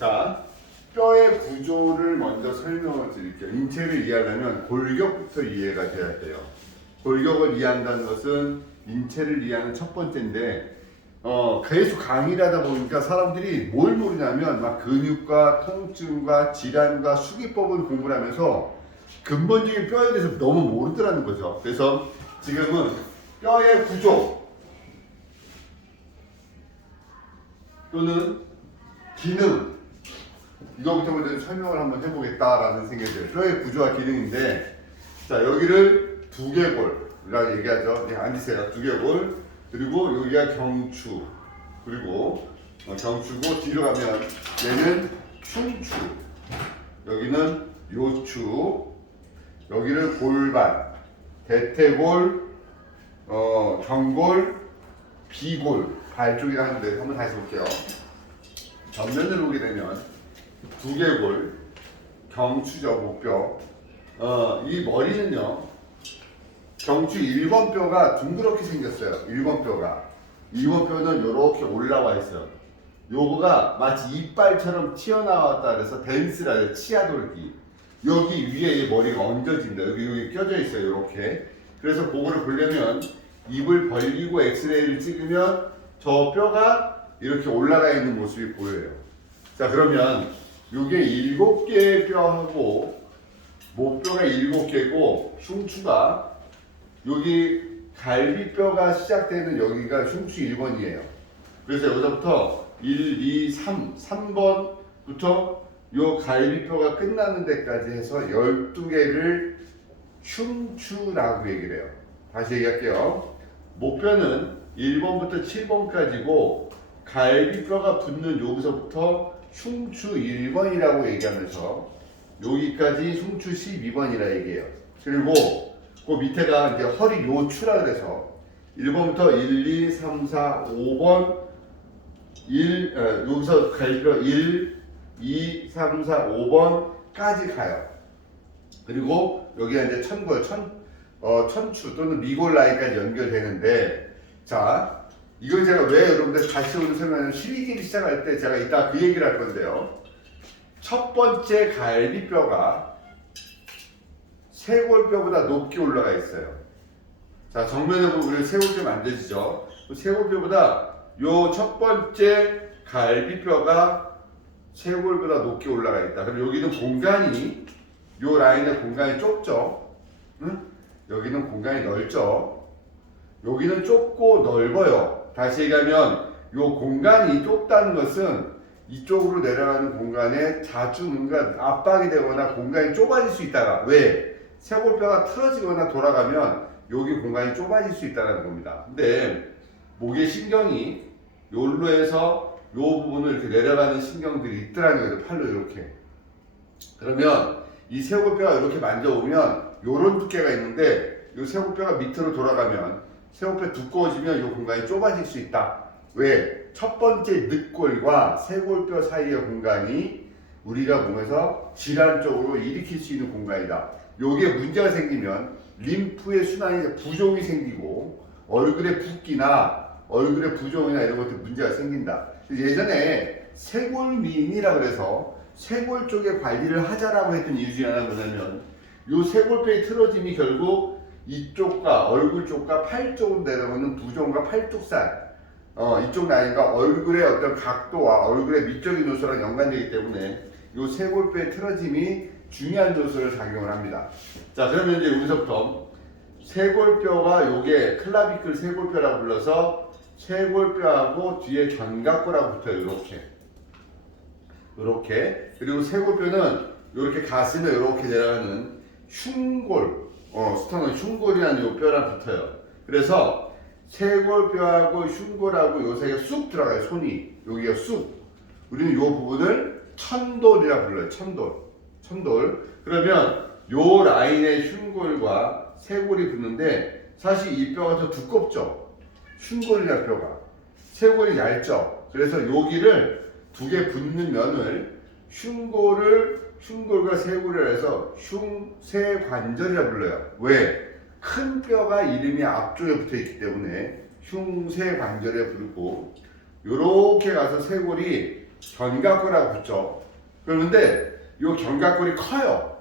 자, 뼈의 구조를 먼저 설명을 드릴게요. 인체를 이해하려면 골격부터 이해가 돼야 돼요. 골격을 이해한다는 것은 인체를 이해하는 첫 번째인데, 계속 강의를 하다 보니까 사람들이 뭘 모르냐면 막 근육과 통증과 질환과 수기법을 공부를 하면서 근본적인 뼈에 대해서 너무 모르더라는 거죠. 그래서 지금은 뼈의 구조 또는 기능, 이거부터 먼저 설명을 한번 해보겠다라는 생각이 들어요. 뼈의 구조와 기능인데, 자, 여기를 두개골이라고 얘기하죠. 네, 앉으세요. 두개골. 그리고 여기가 경추. 그리고 경추고, 뒤로 가면 얘는 흉추. 여기는 요추. 여기를 골반. 대퇴골, 경골, 비골. 발 쪽이라 하는데 한번 다시 볼게요. 전면을 보게 되면 두개골, 경추죠, 목뼈. 이 머리는요, 경추 1번 뼈가 둥그렇게 생겼어요. 1번 뼈가. 2번 뼈는 이렇게 올라와 있어요. 요거가 마치 이빨처럼 튀어나왔다 그래서 댄스라 해요. 치아돌기. 여기 위에 이 머리가 얹어진다. 여기 껴져 있어요. 이렇게. 그래서 그거를 보려면 입을 벌리고 엑스레이를 찍으면 저 뼈가 이렇게 올라가 있는 모습이 보여요. 자, 그러면 요게 7개의 뼈하고 목뼈가 7개고 흉추가 여기 갈비뼈가 시작되는 여기가 흉추 1번이에요. 그래서 여기서부터 1, 2, 3번부터 요 갈비뼈가 끝나는 데까지 해서 12개를 흉추라고 얘기를 해요. 다시 얘기할게요. 목뼈는 1번부터 7번까지고 갈비뼈가 붙는 여기서부터 흉추 1번이라고 얘기하면서 여기까지 흉추 12번이라 얘기해요. 그리고 그 밑에가 이제 허리 요추라 그래서 1번부터 1, 2, 3, 4, 5번 여기서 갈비뼈 1, 2, 3, 4, 5번까지 가요. 그리고 여기가 이제 천골, 천추 또는 미골 라인까지 연결되는데, 자, 이걸 제가 왜 여러분들 다시 오늘 설명하면 12기를 시작할 때 제가 이따 그 얘기를 할 건데요. 첫 번째 갈비뼈가 쇄골뼈보다 높게 올라가 있어요. 자, 정면에 보면 우리 쇄골뼈 만져지죠. 쇄골뼈보다 요 첫 번째 갈비뼈가 쇄골보다 높게 올라가 있다. 그럼 여기는 공간이, 요 라인의 공간이 좁죠. 응? 여기는 공간이 넓죠. 여기는 좁고 넓어요. 다시 얘기하면 요 공간이 좁다는 것은 이쪽으로 내려가는 공간에 자주 뭔가 압박이 되거나 공간이 좁아질 수 있다가, 왜? 쇄골뼈가 틀어지거나 돌아가면 여기 공간이 좁아질 수 있다는 겁니다. 근데 목의 신경이 요로 해서 요 부분을 이렇게 내려가는 신경들이 있더라는 거예요. 팔로 이렇게. 그러면 이 쇄골뼈가 이렇게 만져보면 요런 두께가 있는데, 요 쇄골뼈가 밑으로 돌아가면 쇄골뼈 두꺼워지면 요 공간이 좁아질 수 있다. 왜? 첫 번째 늑골과 쇄골뼈 사이의 공간이 우리가 몸에서 질환 쪽으로 일으킬 수 있는 공간이다. 요게 문제가 생기면 림프의 순환이 부종이 생기고 얼굴에 붓기나 얼굴에 부종이나 이런 것들 문제가 생긴다. 예전에 쇄골미인이라 그래서 쇄골 쪽에 관리를 하자라고 했던 이유 중에 하나가 뭐냐면, 요 쇄골뼈의 틀어짐이 결국 이쪽과 얼굴 쪽과 팔 쪽으로 내려오는 부종과 팔뚝살, 이쪽 라인과 얼굴의 어떤 각도와 얼굴의 미적인 요소랑 연관되기 때문에 요 쇄골뼈의 틀어짐이 중요한 요소를 작용을 합니다. 자, 그러면 이제 여기서부터 쇄골뼈가 요게 클라비클 쇄골뼈라고 불러서 쇄골뼈하고 뒤에 견갑골하고 붙어요. 요렇게. 그리고 쇄골뼈는 요렇게 가슴에 요렇게 내려가는 흉골, 스터너 흉골이라는 요 뼈랑 붙어요. 그래서 쇄골뼈하고 흉골하고 요 사이가 쑥 들어가요. 손이. 여기가 쑥. 우리는 요 부분을 천돌이라 불러요. 천돌. 그러면 요 라인의 흉골과 쇄골이 붙는데, 사실 이 뼈가 더 두껍죠. 흉골이라는 뼈가. 쇄골이 얇죠. 그래서 여기를 두 개 붙는 면을 흉골과 쇄골이라 해서 흉쇄관절이라 불러요. 왜? 큰 뼈가 이름이 앞쪽에 붙어 있기 때문에 흉쇄관절에 부르고, 요렇게 가서 쇄골이 견갑골이라고 붙죠. 그런데 이 견갑골이 커요.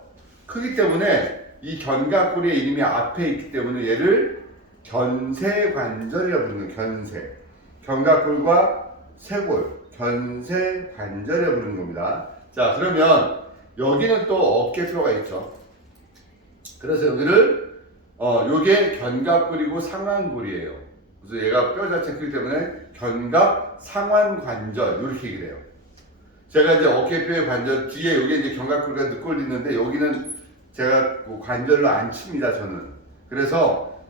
크기 때문에 이 견갑골의 이름이 앞에 있기 때문에 얘를 견쇄관절이라고 부르는 견쇄. 견갑골과 쇄골, 견쇄관절이라고 부르는 겁니다. 자, 그러면 여기는 또 어깨뼈가 있죠. 그래서 여기를 요게 견갑골이고 상완골이에요. 그래서 얘가 뼈 자체 크기 때문에 견갑 상완관절 이렇게 얘기를 해요. 제가 이제 어깨뼈의 관절 뒤에 여기 이제 견갑골과 늑골이 있는데 여기는 제가 그 관절로 안 칩니다 저는. 그래서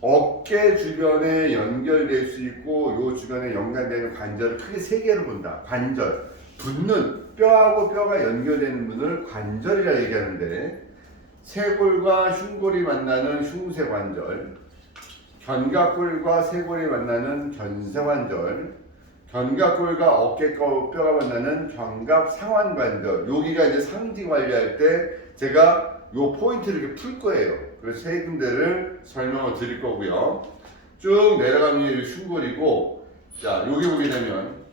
어깨 주변에 연결될 수 있고 요 주변에 연관되는 관절을 크게 세 개로 본다. 관절, 붙는 뼈하고 뼈가 연결되는 부분을 관절이라 얘기하는데 쇄골과 흉골이 만나는 흉쇄관절, 견갑골과 쇄골이 만나는 견쇄관절, 견갑골과 어깨뼈가 만나는 견갑상완관절. 여기가 이제 상지 관리할 때 제가 요 포인트를 이렇게 풀 거예요. 그래서 세 군데를 설명을 드릴 거고요. 쭉 내려가면 이 흉골이고, 자 여기 보게 되면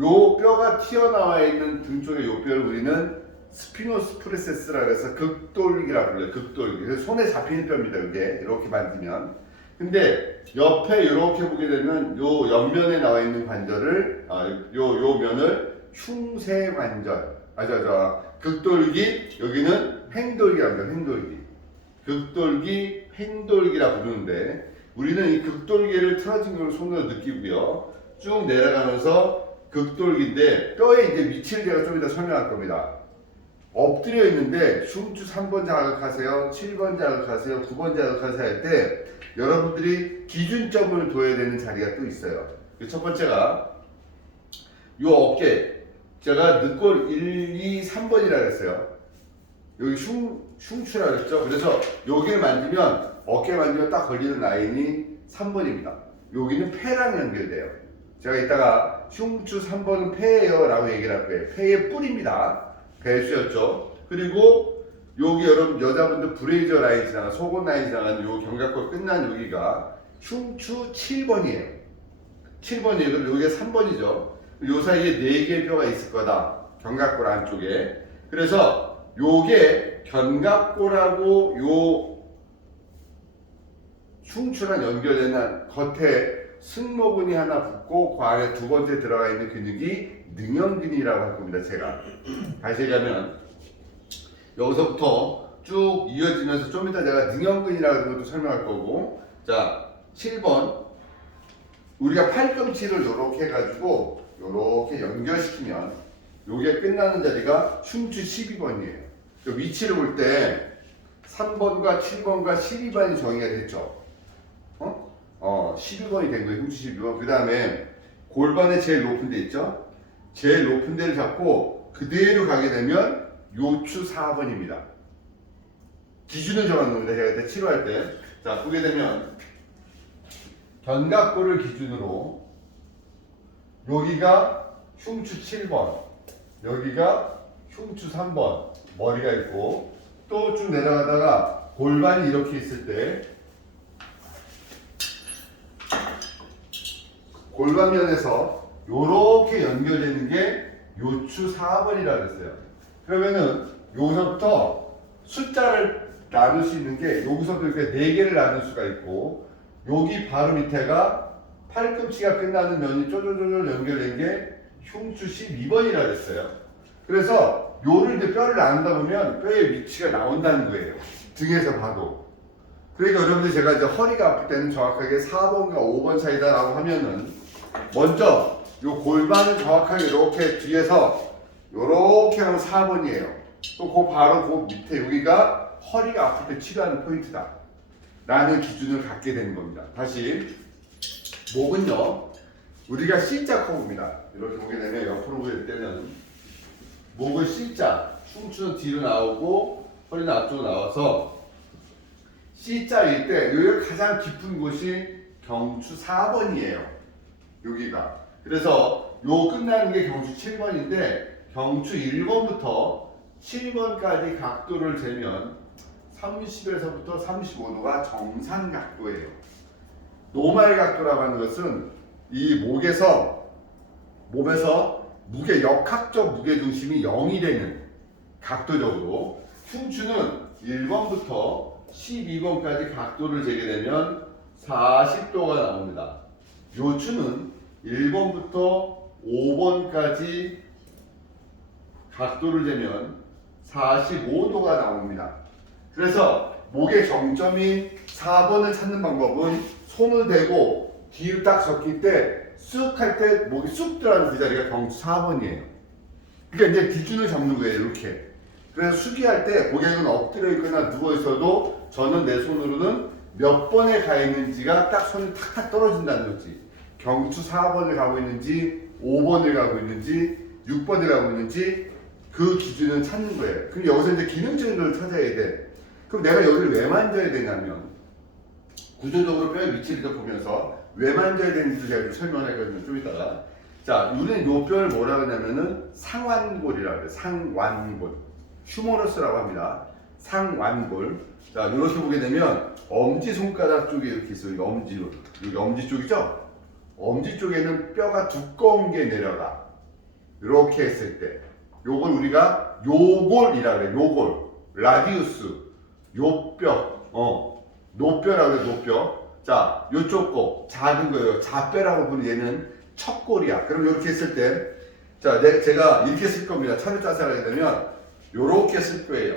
요 뼈가 튀어나와 있는 등 쪽에 요 뼈를 우리는 스피노스 프레세스라 해서 극돌기라 불러요. 극돌기. 그래서 손에 잡히는 뼈입니다. 이게 이렇게 만지면. 근데 옆에 이렇게 보게 되면 요 옆면에 나와 있는 관절을 요 면을 흉쇄관절. 극돌기, 여기는 횡돌기라고 합니다. 횡돌기. 극돌기, 횡돌기라 부르는데 우리는 이 극돌기를 틀어진 걸 손으로 느끼고요. 쭉 내려가면서 극돌기인데 뼈의 이제 위치를 제가 좀 이따 설명할 겁니다. 엎드려 있는데 흉추 3번 자극하세요, 7번 자극하세요, 9번 자극하세요 할 때 여러분들이 기준점을 둬야 되는 자리가 또 있어요. 첫 번째가 요 어깨, 제가 늑골 1, 2, 3번이라 그랬어요. 여기 흉추라 그랬죠. 그래서 여기를 만지면 어깨 만지면 딱 걸리는 라인이 3번입니다. 여기는 폐랑 연결돼요. 제가 이따가 흉추 3번은 폐예요 라고 얘기를 할 거예요. 폐의 뿔입니다. 배수였죠. 그리고 여기 여러분 여자분들 브레이저 라인 지나가 속옷 라인 지나가는 요 견갑골 끝난 여기가 흉추 7번이에요. 7번이에요. 그럼 여기가 3번이죠. 요 사이에 4개의 뼈가 있을 거다. 견갑골 안쪽에. 그래서 요게 견갑골하고 요 흉추랑 연결되는 겉에 승모근이 하나 붙고 그 안에 두 번째 들어가 있는 근육이 능형근이라고 할 겁니다. 제가 다시 얘기하면 여기서부터 쭉 이어지면서 좀 이따 내가 능형근이라고 하는 것도 설명할 거고, 자 7번 우리가 팔꿈치를 이렇게 해가지고 이렇게 연결시키면 요게 끝나는 자리가 흉추 12번이에요. 그 위치를 볼 때 3번과 7번과 12번이 정의가 됐죠. 12번이 된 거예요. 흉추 12번. 그 다음에 골반의 제일 높은 데 있죠. 제일 높은 데를 잡고 그대로 가게 되면 요추 4번입니다. 기준을 정한 겁니다. 제가 그때 치료할 때. 자, 보게 되면 견갑골을 기준으로 여기가 흉추 7번, 여기가 흉추 3번 머리가 있고, 또 쭉 내려가다가 골반이 이렇게 있을 때 골반면에서 요렇게 연결되는 게 요추 4번이라고 했어요. 그러면은 여기서부터 숫자를 나눌 수 있는 게 여기서도 이렇게 4개를 나눌 수가 있고, 여기 바로 밑에가 팔꿈치가 끝나는 면이 쪼쪼쪼쪼 연결된 게 흉추 12번이라고 했어요. 그래서 요를 이제 뼈를 나눈다 보면 뼈의 위치가 나온다는 거예요. 등에서 봐도. 그러니까 여러분들 제가 이제 허리가 아플 때는 정확하게 4번과 5번 사이다라고 하면은 먼저 요 골반을 정확하게 이렇게 뒤에서 요렇게 하면 4번이에요. 또 그 바로 그 밑에 여기가 허리가 아플 때 치료하는 포인트다 라는 기준을 갖게 되는 겁니다. 다시 목은요, 우리가 C자 커브입니다. 이렇게 보게 되면 옆으로 보일 때는 목은 C자, 흉추는 뒤로 나오고 허리는 앞쪽으로 나와서 C자일 때 여기가 가장 깊은 곳이 경추 4번이에요. 여기가. 그래서 요 끝나는 게 경추 7번인데 경추 1번부터 7번까지 각도를 재면 30에서부터 35도가 정상 각도예요. 노말 각도라고 하는 것은 이 목에서 몸에서 역학적 무게중심이 0이 되는 각도적으로 흉추는 1번부터 12번까지 각도를 재게 되면 40도가 나옵니다. 요추는 1번부터 5번까지 각도를 재면 45도가 나옵니다. 그래서 목의 정점인 4번을 찾는 방법은 손을 대고 뒤로 딱 접힐 때 쑥 할 때 목이 쑥 들어가는 그 자리가 경추 4번이에요. 그러니까 이제 기준을 잡는 거예요. 이렇게. 그래서 수기할 때 고객은 엎드려 있거나 누워 있어도 저는 내 손으로는 몇 번에 가 있는지가 딱 손이 탁탁 떨어진다는 거지. 경추 4번을 가고 있는지 5번을 가고 있는지 6번을 가고 있는지 그 기준을 찾는 거예요. 그럼 여기서 이제 기능적인 걸 찾아야 돼. 그럼 내가 여기를 왜 만져야 되냐면 구조적으로 뼈의 위치를 더 보면서 왜 만져야 되는지도 제가 좀 설명하거든요. 좀 이따가. 자, 우리는 요 뼈를 뭐라 그러냐면은 상완골이라고 해요. 상완골. 휴머러스라고 합니다. 상완골. 자, 이렇게 보게 되면 엄지손가락 쪽에 이렇게 있어요. 여기 엄지로. 여기 엄지 쪽이죠? 엄지 쪽에는 뼈가 두꺼운 게 내려가. 이렇게 했을 때. 요걸 우리가 요골이라 그래. 요골. 라디우스. 요뼈. 노뼈라고 그래. 노뼈. 자, 요쪽 거. 작은 거예요. 자뼈라고 부르는 얘는 척골이야. 그럼 이렇게 했을 때. 자, 제가 이렇게 쓸 겁니다. 차를 짜서 하게 되면 요렇게 쓸 거예요.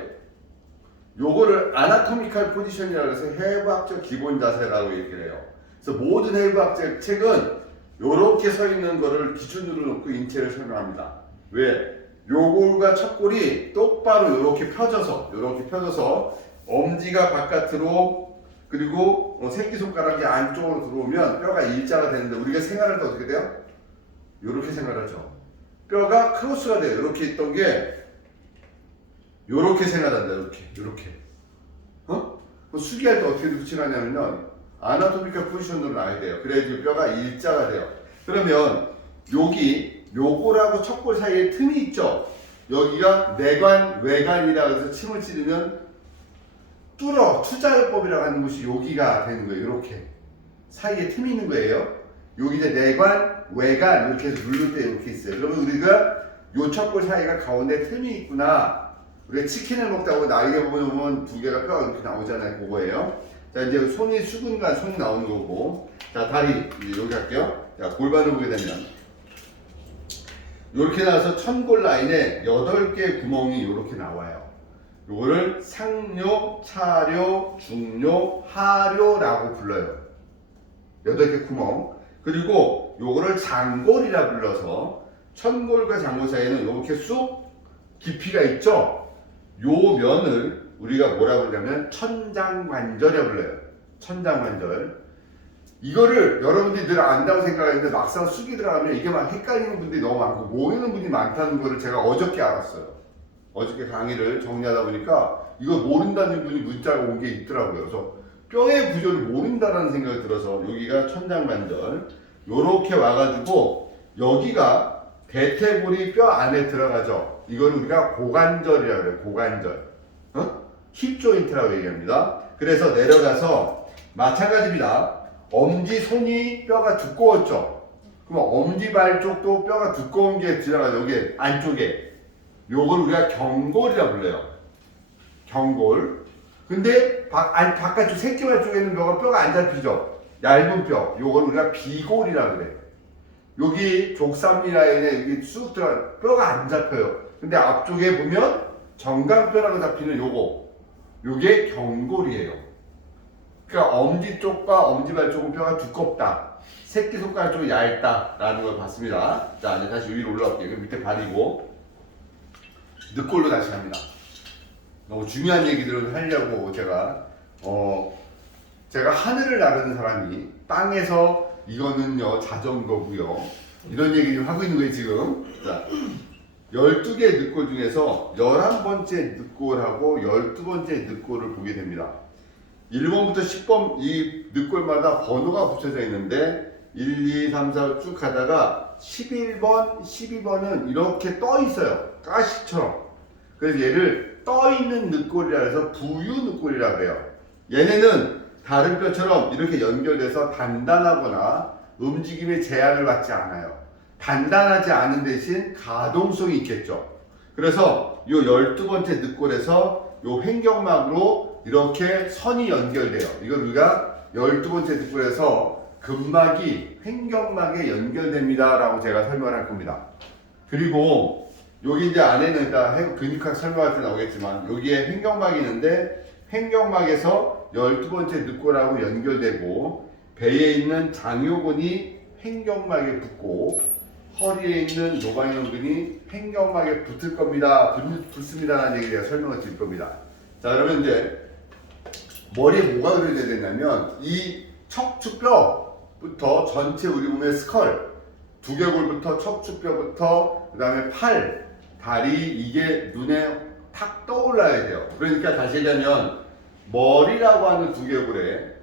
요거를 아나토미컬 포지션이라고 해서 해부학적 기본 자세라고 얘기를 해요. 그래서 모든 해부학적 책은 요렇게 서 있는 거를 기준으로 놓고 인체를 설명합니다. 왜? 요골과 척골이 똑바로 요렇게 펴져서 엄지가 바깥으로 그리고 새끼손가락이 안쪽으로 들어오면 뼈가 일자가 되는데 우리가 생활할 때 어떻게 돼요? 요렇게 생활하죠. 뼈가 크로스가 돼요. 요렇게 있던 게 요렇게 생활한다. 요렇게. 수기할 때 어떻게 위치하냐면요. 아나토미컬 포지션으로 놔야 돼요. 그래야지 뼈가 일자가 돼요. 그러면 여기 요골하고 척골 사이에 틈이 있죠. 여기가 내관, 외관이라고 해서 침을 찌르면 투자요법이라고 하는 것이 여기가 되는 거예요. 이렇게 사이에 틈이 있는 거예요. 여기 이제 내관, 외관 이렇게 해서 누를 때 이렇게 있어요. 그러면 우리가 요 척골 사이가 가운데 틈이 있구나. 우리가 치킨을 먹다 보면 나이에 보면 두 개가 뼈가 이렇게 나오잖아요. 그거예요. 자, 이제 손이 수근간 손이 나오는 거고. 자, 다리 이제 여기 할게요. 자, 골반을 보게 되면 이렇게 나와서 천골 라인에 8개 구멍이 이렇게 나와요. 요거를 상뇨, 차뇨, 중뇨, 하뇨라고 불러요. 8개 구멍. 그리고 요거를 장골이라 불러서 천골과 장골 사이에는 이렇게 쑥 깊이가 있죠. 요 면을 우리가 뭐라고 그러냐면 천장관절이라고 불러요. 천장관절. 이거를 여러분들이 늘 안다고 생각하는데 막상 숙이 들어가면 이게 막 헷갈리는 분들이 너무 많고 모르는 분이 많다는 거를 제가 어저께 알았어요. 어저께 강의를 정리하다 보니까 이거 모른다는 분이 문자가 온 게 있더라고요. 그래서 뼈의 구조를 모른다라는 생각이 들어서 여기가 천장관절 요렇게 와가지고 여기가 대퇴골이 뼈 안에 들어가죠. 이걸 우리가 고관절이라고 해요. 고관절. 힙 조인트라고 얘기합니다. 그래서 내려가서 마찬가지입니다. 엄지 손이 뼈가 두꺼웠죠. 그럼 엄지발 쪽도 뼈가 두꺼운 게 들어가요. 여기 안쪽에. 요걸 우리가 경골이라고 불러요. 경골. 근데 바깥쪽 새끼발 쪽에 있는 뼈가 안 잡히죠. 얇은 뼈. 요걸 우리가 비골이라고 그래요. 여기 족삼리 라인에 여기 쑥 들어가 뼈가 안 잡혀요. 근데 앞쪽에 보면 정강뼈라고 잡히는 요게 경골이에요. 그러니까 엄지 쪽과 엄지발 쪽은 뼈가 두껍다. 새끼손가락 쪽이 얇다라는 걸 봤습니다. 자, 이제 다시 위로 올라갈게요. 밑에 발이고 늑골로 다시 갑니다. 너무 중요한 얘기들을 하려고 제가 하늘을 나르는 사람이 땅에서 이거는요 자전거고요 이런 얘기 좀 하고 있는 거예요 지금. 자, 12개 늑골 중에서 11번째 늑골하고 12번째 늑골을 보게 됩니다. 1번부터 10번 이 늑골마다 번호가 붙여져 있는데 1, 2, 3, 4 쭉 가다가 11번, 12번은 이렇게 떠 있어요. 가시처럼. 그래서 얘를 떠 있는 늑골이라 해서 부유 늑골이라 그래요. 얘네는 다른 뼈처럼 이렇게 연결돼서 단단하거나 움직임에 제한을 받지 않아요. 단단하지 않은 대신 가동성이 있겠죠. 그래서 이 12번째 늑골에서 이 횡격막으로 이렇게 선이 연결돼요. 이걸 우리가 12번째 늑골에서 근막이 횡격막에 연결됩니다 라고 제가 설명을 할 겁니다. 그리고 여기 이제 안에는 일단 근육학 설명할 때 나오겠지만 여기에 횡격막이 있는데 횡격막에서 12번째 늑골하고 연결되고 배에 있는 장요근이 횡격막에 붙고 허리에 있는 노방현근이 횡격막에 붙을 겁니다. 붙습니다라는 얘기를 제가 설명을 드릴 겁니다. 자, 그러면 이제 머리에 뭐가 그려져야 되냐면 이 척추뼈부터 전체 우리 몸의 스컬, 두개골부터 척추뼈부터 그 다음에 팔, 다리 이게 눈에 탁 떠올라야 돼요. 그러니까 다시 얘기하면 머리라고 하는 두개골에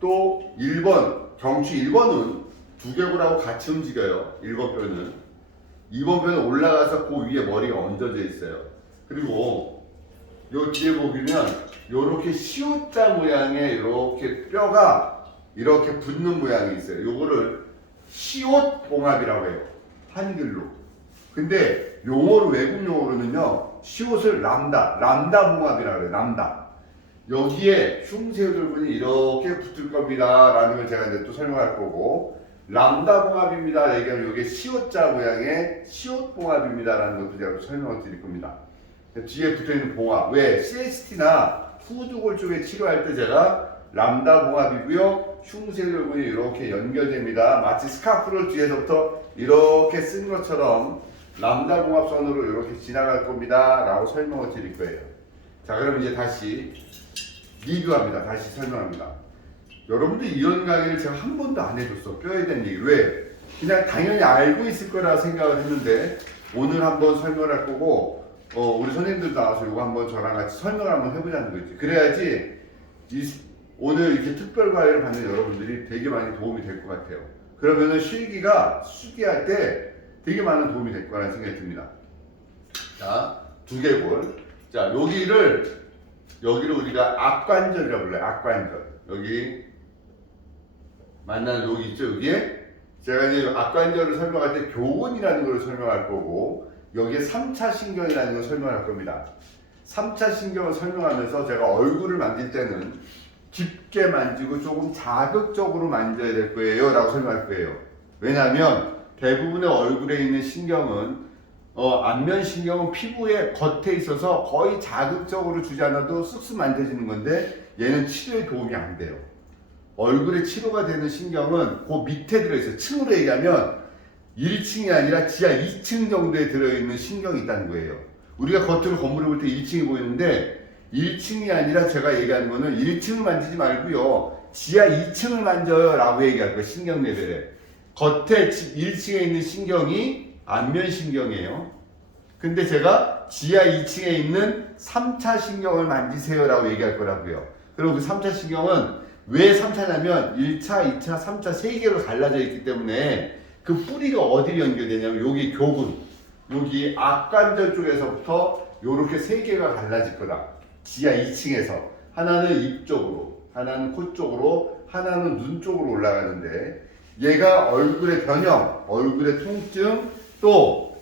또 1번, 경추 1번은 두개골하고 같이 움직여요. 1번 뼈는. 2번 뼈는 올라가서 그 위에 머리가 얹어져 있어요. 그리고 요 뒤에 보시면 요렇게 시옷자 모양의 이렇게 뼈가 이렇게 붙는 모양이 있어요. 요거를 시옷봉합이라고 해요. 한글로. 근데 용어로 외국 용어로는요. 시옷을 람다 봉합이라고 해요. 람다. 여기에 흉쇄골근이 이렇게 붙을 겁니다. 라는 걸 제가 이제 또 설명할 거고 람다 봉합입니다. 얘기하면 이게 시옷자 모양의 시옷봉합입니다. 라는 것도 제가 설명을 드릴 겁니다. 뒤에 붙어있는 봉합. 왜? CST나 후두골 쪽에 치료할 때 제가 람다 봉합이고요. 흉쇄골근이 이렇게 연결됩니다. 마치 스카프를 뒤에서부터 이렇게 쓴 것처럼 람다 봉합선으로 이렇게 지나갈 겁니다. 라고 설명을 드릴 거예요. 자, 그럼 이제 다시 리뷰합니다. 다시 설명합니다. 여러분들 이런 강의를 제가 한 번도 안 해줬어. 뼈에 대한 얘기. 왜? 그냥 당연히 알고 있을 거라 생각을 했는데 오늘 한번 설명을 할 거고 우리 선생님들 나와서 이거 한번 저랑 같이 설명을 한번 해보자는 거지. 그래야지 오늘 이렇게 특별 과외를 받는 여러분들이 되게 많이 도움이 될 것 같아요. 그러면은 수기할 때 되게 많은 도움이 될 거라는 생각이 듭니다. 자, 두개골. 자, 여기를 우리가 앞관절이라고 불러요. 앞관절. 여기 만나는 여기 있죠. 여기에 제가 이제 앞관절을 설명할 때 교근이라는 걸 설명할 거고 여기에 3차 신경이라는 걸 설명할 겁니다. 3차 신경을 설명하면서 제가 얼굴을 만질 때는 깊게 만지고 조금 자극적으로 만져야 될 거예요 라고 설명할 거예요. 왜냐하면 대부분의 얼굴에 있는 신경은 안면신경은 피부의 겉에 있어서 거의 자극적으로 주지 않아도 쓱쓱 만져지는 건데 얘는 치료에 도움이 안 돼요. 얼굴에 치료가 되는 신경은 그 밑에 들어있어요. 층으로 얘기하면 1층이 아니라 지하 2층 정도에 들어있는 신경이 있다는 거예요. 우리가 겉으로 건물을 볼 때 1층이 보이는데 1층이 아니라 제가 얘기하는 거는 1층을 만지지 말고요. 지하 2층을 만져요 라고 얘기할 거예요. 신경 레벨에. 겉에 1층에 있는 신경이 안면신경이에요. 근데 제가 지하 2층에 있는 3차 신경을 만지세요 라고 얘기할 거라고요. 그리고 그 3차 신경은 왜 3차냐면 1차, 2차, 3차 3개로 갈라져 있기 때문에 그 뿌리가 어디로 연결되냐면 여기 교근, 여기 앞관절 쪽에서부터 이렇게 3개가 갈라질 거다. 지하 2층에서 하나는 입 쪽으로, 하나는 코 쪽으로, 하나는 눈 쪽으로 올라가는데 얘가 얼굴의 변형, 얼굴의 통증, 또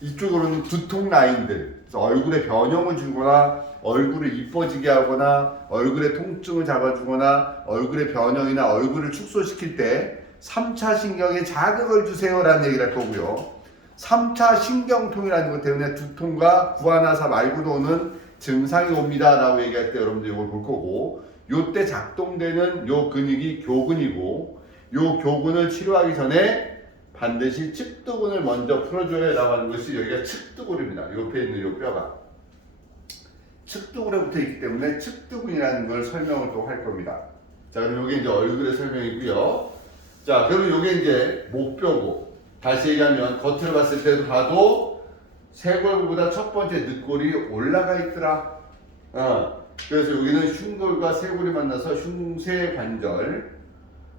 이쪽으로는 두통 라인들, 그래서 얼굴의 변형을 주거나 얼굴을 이뻐지게 하거나 얼굴의 통증을 잡아주거나 얼굴의 변형이나 얼굴을 축소시킬 때 3차 신경에 자극을 주세요 라는 얘기를 할 거고요. 3차 신경통이라는 것 때문에 두통과 구안화사 말고도 오는 증상이 옵니다 라고 얘기할 때 여러분들 이걸 볼 거고, 요때 작동되는 요 근육이 교근이고 요 교근을 치료하기 전에 반드시 측두근을 먼저 풀어줘야 라고 하는 것이 여기가 측두골입니다. 옆에 있는 요 뼈가 측두골에 붙어 있기 때문에 측두근이라는 걸 설명을 또 할 겁니다. 자, 그럼 이게 이제 얼굴의 설명이고요. 자, 그럼 이게 이제 목뼈고, 다시 얘기하면 겉으로 봤을 때도 봐도 쇄골보다 첫 번째 늑골이 올라가 있더라. 그래서 여기는 흉골과 쇄골이 만나서 흉쇄관절,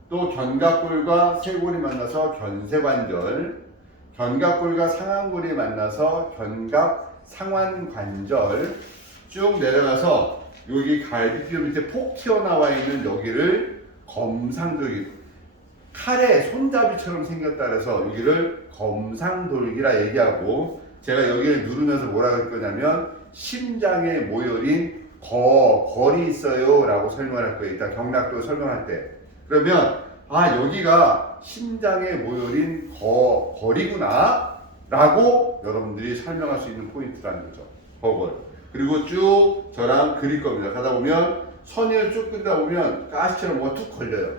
또 견갑골과 쇄골이 만나서 견쇄관절, 견갑골과 상완골이 만나서 견갑상완관절, 쭉 내려가서 여기 갈비뼈 밑에 폭 튀어나와 있는 여기를 검상족이, 칼의 손잡이처럼 생겼다 그래서 여기를 검상돌기라 얘기하고, 제가 여기를 누르면서 뭐라고 할 거냐면 심장에 모여린 거리 있어요 라고 설명을 할 거예요. 일단 경락도 설명할 때. 그러면 여기가 심장에 모여린 거리구나 라고 여러분들이 설명할 수 있는 포인트라는 거죠. 버걸. 그리고 쭉 저랑 그릴 겁니다. 가다 보면 선을 쭉 끄다 보면 가시처럼 뭐가 툭 걸려요.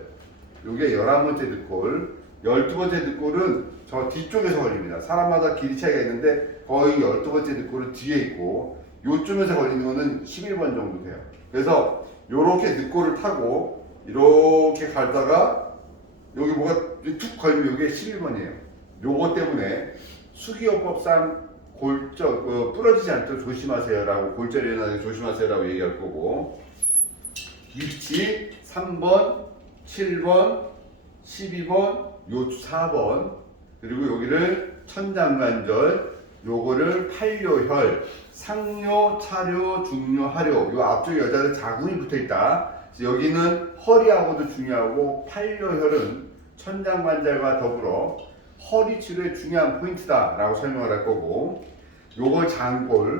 요게 11번째 늑골. 12번째 늑골은 저 뒤쪽에서 걸립니다. 사람마다 길이 차이가 있는데 거의 12번째 늑골은 뒤에 있고, 요쯤에서 걸리는 거는 11번 정도 돼요. 그래서 요렇게 늑골을 타고 이렇게 가다가 여기 뭐가 툭 걸리면 요게 11번이에요. 요거 때문에 수기요법상 부러지지 않도록 조심하세요 라고, 골절이 일어나게 조심하세요 라고 얘기할 거고, 위치 3번, 7번, 12번, 요 4번, 그리고 여기를 천장관절, 요거를 팔요혈, 상요, 차료, 중요, 하료. 요 앞쪽에 여자들 자궁이 붙어있다. 여기는 허리하고도 중요하고, 팔요혈은 천장관절과 더불어 허리 치료의 중요한 포인트다 라고 설명을 할 거고, 요걸 장골,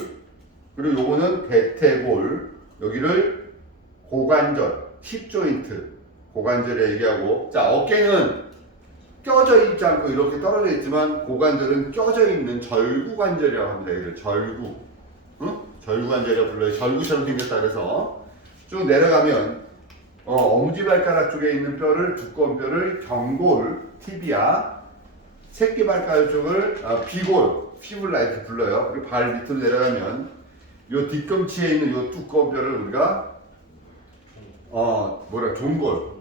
그리고 요거는 대퇴골, 여기를 고관절, 힙 조인트, 고관절에 얘기하고, 자, 어깨는 껴져 있지 않고 이렇게 떨어져 있지만 고관절은 껴져 있는 절구관절이라고 합니다. 이걸 절구, 절구관절이라고 불러요. 절구처럼 생겼다 그래서 쭉 내려가면 엄지발가락 쪽에 있는 뼈를, 두꺼운 뼈를 경골, 티비아, 새끼발가락 쪽을 비골, 피불라 이렇게 불러요. 그리고 발 밑으로 내려가면 요 뒤꿈치에 있는 요 두꺼운 뼈를 우리가 종골,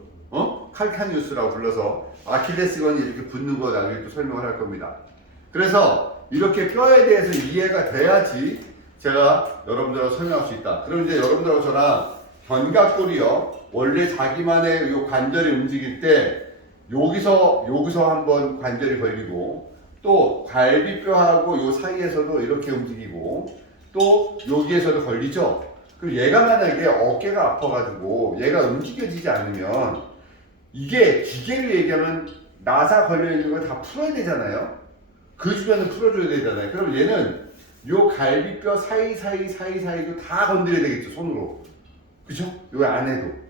칼카니우스라고 불러서 아킬레스건이 이렇게 붙는 거 나중에 또 설명을 할 겁니다. 그래서 이렇게 뼈에 대해서 이해가 돼야지 제가 여러분들하고 설명할 수 있다. 그럼 이제 여러분들하고 저랑 견갑골이요, 원래 자기만의 요 관절이 움직일 때 여기서 한번 관절이 걸리고, 또 갈비뼈하고 요 사이에서도 이렇게 움직이고, 또 여기에서도 걸리죠. 그리고 얘가 만약에 어깨가 아파가지고 얘가 움직여지지 않으면, 이게 기계로 얘기하면 나사 걸려있는 걸 다 풀어야 되잖아요. 그 주변을 풀어줘야 되잖아요. 그럼 얘는 요 갈비뼈 사이사이도 다 건드려야 되겠죠, 손으로. 그죠? 요 안에도.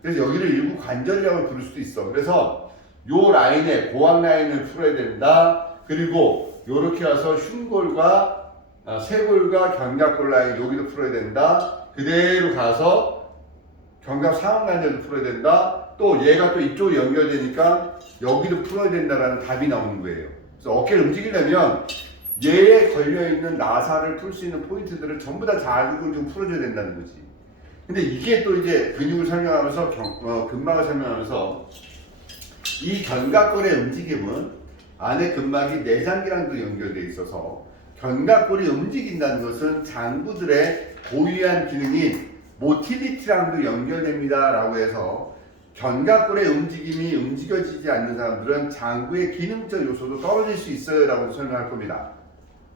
그래서 여기를 일부 관절이라고 부를 수도 있어. 그래서 요 라인에, 고왕 라인을 풀어야 된다. 그리고 요렇게 와서 흉골과 쇄골과 견갑골 라인 여기도 풀어야 된다. 그대로 가서 견갑 상완관절도 풀어야 된다. 또 얘가 또 이쪽으로 연결되니까 여기도 풀어야 된다라는 답이 나오는 거예요. 그래서 어깨를 움직이려면 얘에 걸려있는 나사를 풀 수 있는 포인트들을 전부 다 자극을 좀 풀어줘야 된다는 거지. 근데 이게 또 이제 근육을 설명하면서 근막을 설명하면서 이 견갑골의 움직임은 안에 근막이 내장기랑도 연결되어 있어서 견갑골이 움직인다는 것은 장부들의 고유한 기능인 모틸리티랑도 연결됩니다 라고 해서, 견갑골의 움직임이 움직여지지 않는 사람들은 장부의 기능적 요소도 떨어질 수 있어요 라고 설명할 겁니다.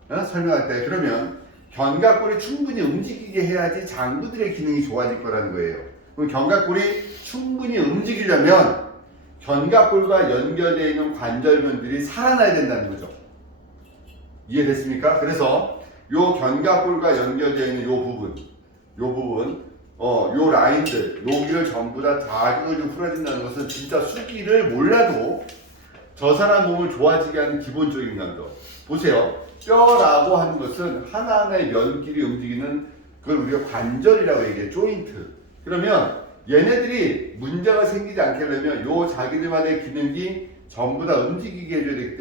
설명할 때 그러면 견갑골이 충분히 움직이게 해야지 장부들의 기능이 좋아질 거라는 거예요. 그럼 견갑골이 충분히 움직이려면 견갑골과 연결되어 있는 관절면들이 살아나야 된다는 거죠. 이해됐습니까? 그래서 요 견갑골과 연결되어 있는 요 부분, 요 라인들, 여기를 전부 다 자극을 좀 풀어준다는 것은 진짜 수기를 몰라도 저 사람 몸을 좋아지게 하는 기본적인 감정. 보세요. 뼈라고 하는 것은 하나하나의 면끼리 움직이는 그걸 우리가 관절이라고 얘기해요. 조인트. 그러면 얘네들이 문제가 생기지 않게 하려면 요 자기들만의 기능이 전부 다 움직이게 해줘야 되기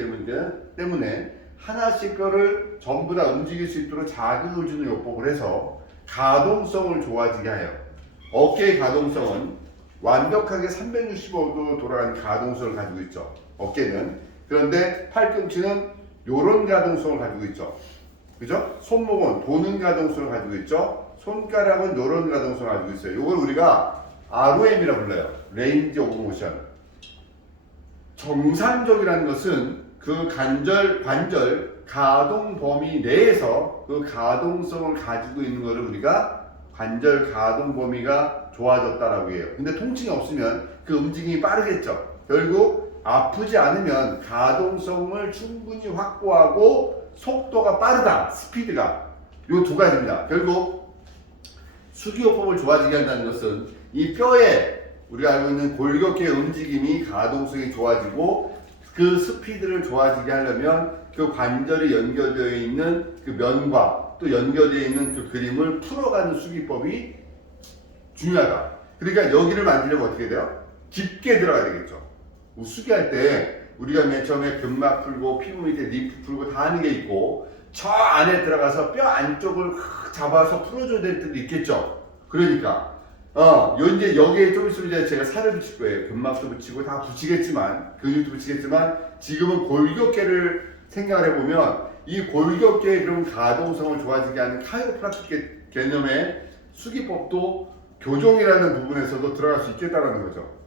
때문에 하나씩 뼈를 전부 다 움직일 수 있도록 자극을 주는 요법을 해서 가동성을 좋아지게 해요. 어깨의 가동성은 완벽하게 365도 돌아가는 가동성을 가지고 있죠. 어깨는. 그런데 팔꿈치는 요런 가동성을 가지고 있죠. 그죠? 손목은 도는 가동성을 가지고 있죠. 손가락은 요런 가동성을 가지고 있어요. 요걸 우리가 ROM이라고 불러요. 레인지 오브 모션. 정상적이라는 것은 그 관절 가동 범위 내에서 그 가동성을 가지고 있는 것을 우리가 관절 가동 범위가 좋아졌다라고 해요. 근데 통증이 없으면 그 움직임이 빠르겠죠. 결국 아프지 않으면 가동성을 충분히 확보하고 속도가 빠르다. 스피드가. 요 두 가지입니다. 결국 수기호흡법을 좋아지게 한다는 것은 이 뼈에 우리가 알고 있는 골격계의 움직임이 가동성이 좋아지고 그 스피드를 좋아지게 하려면 그 관절이 연결되어 있는 그 면과 또 연결되어 있는 그 그림을 풀어가는 수기법이 중요하다. 그러니까 여기를 만들려면 어떻게 돼요? 깊게 들어가야 되겠죠. 수기할 때 우리가 맨 처음에 근막 풀고 피부 밑에 림프 풀고 다 하는 게 있고 저 안에 들어가서 뼈 안쪽을 잡아서 풀어줘야 될 때도 있겠죠. 그러니까 이제 여기에 좀 있으면 이제 제가 살을 붙일 거예요. 근막도 붙이고 다 붙이겠지만 근육도 붙이겠지만 지금은 골격계를 생각을 해보면 이 골격계의 그런 가동성을 좋아지게 하는 카이로프라틱 개념의 수기법도 교정이라는 부분에서도 들어갈 수 있겠다는 거죠.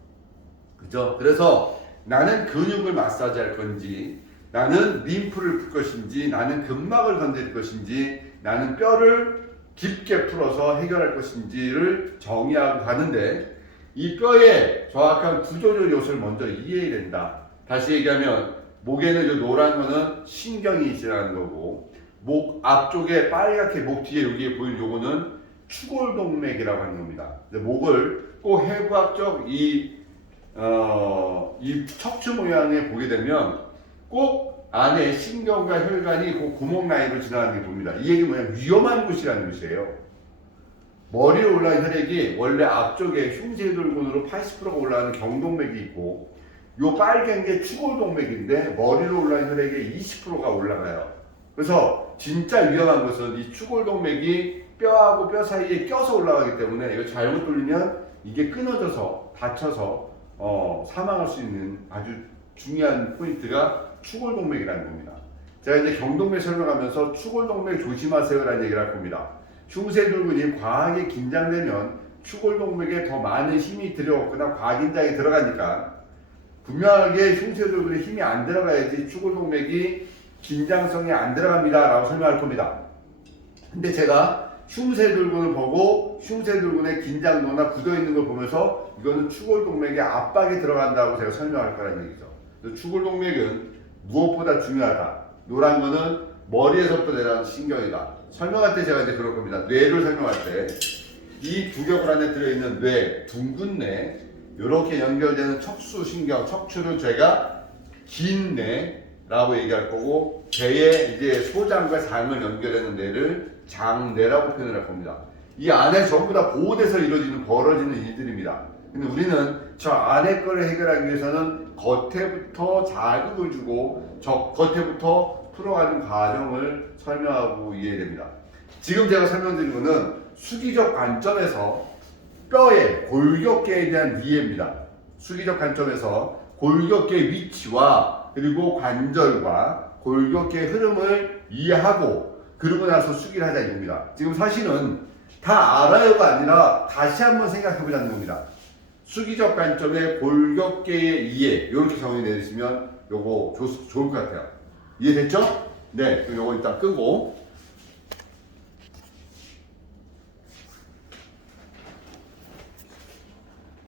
그죠? 그래서 나는 근육을 마사지할 건지, 나는 림프를 풀 것인지, 나는 근막을 건드릴 것인지, 나는 뼈를 깊게 풀어서 해결할 것인지를 정의하고 가는데 이 뼈의 정확한 구조적 요소를 먼저 이해해야 된다. 다시 얘기하면 목에는 이 노란 거는 신경이 지나가는 거고 목 앞쪽에 빨갛게 목 뒤에 여기에 보이는 요거는 추골동맥이라고 하는 겁니다. 목을 꼭 해부학적 이 척추 모양에 보게 되면 꼭 안에 신경과 혈관이 그 구멍 라인으로 지나가는 게 보입니다. 이 얘기 뭐냐면 위험한 곳이라는 뜻이에요. 머리로 올라가는 혈액이 원래 앞쪽에 흉쇄돌근으로 80%가 올라가는 경동맥이 있고 요 빨간 게 추골동맥인데 머리로 올라가는 혈액의 20%가 올라가요. 그래서 진짜 위험한 것은 이 추골동맥이 뼈하고 뼈 사이에 껴서 올라가기 때문에 이거 잘못 돌리면 이게 끊어져서 다쳐서 사망할 수 있는 아주 중요한 포인트가 추골동맥이라는 겁니다. 제가 이제 경동맥 설명하면서 추골동맥 조심하세요라는 얘기를 할 겁니다. 흉쇄돌근이 과하게 긴장되면 추골동맥에 더 많은 힘이 들어갔거나 과긴장이 들어가니까 분명하게 흉쇄돌근에 힘이 안 들어가야지 추골동맥이 긴장성이 안 들어갑니다 라고 설명할 겁니다. 근데 제가 흉쇄돌근을 보고 흉쇄돌근의 긴장도나 굳어있는 걸 보면서 이거는 추골동맥에 압박이 들어간다고 제가 설명할 거라는 얘기죠. 추골동맥은 무엇보다 중요하다. 노란 거는 머리에서부터 내려가는 신경이다. 설명할 때 제가 이제 그럴 겁니다. 뇌를 설명할 때 이 두개골 안에 들어있는 뇌, 둥근 뇌 이렇게 연결되는 척수신경, 척추를 제가 긴 뇌라고 얘기할 거고 배에 이제 소장과 장을 연결하는 뇌를 장뇌라고 표현을 할 겁니다. 이 안에 전부 다 보호돼서 이루어지는 벌어지는 일들입니다. 근데 우리는 저 안에 거를 해결하기 위해서는 겉에부터 자극을 주고 저 겉에부터 풀어가는 과정을 설명하고 이해됩니다. 지금 제가 설명드린 것은 수기적 관점에서 뼈의 골격계에 대한 이해입니다. 수기적 관점에서 골격계의 위치와 그리고 관절과 골격계의 흐름을 이해하고 그러고 나서 수기를 하자 이겁니다. 지금 사실은 다 알아요가 아니라 다시 한번 생각해보자는 겁니다. 수기적 관점의 골격계의 이해 이렇게 정의 내리시면 요거 좋을 것 같아요. 이해됐죠? 네, 그럼 요거 일단 끄고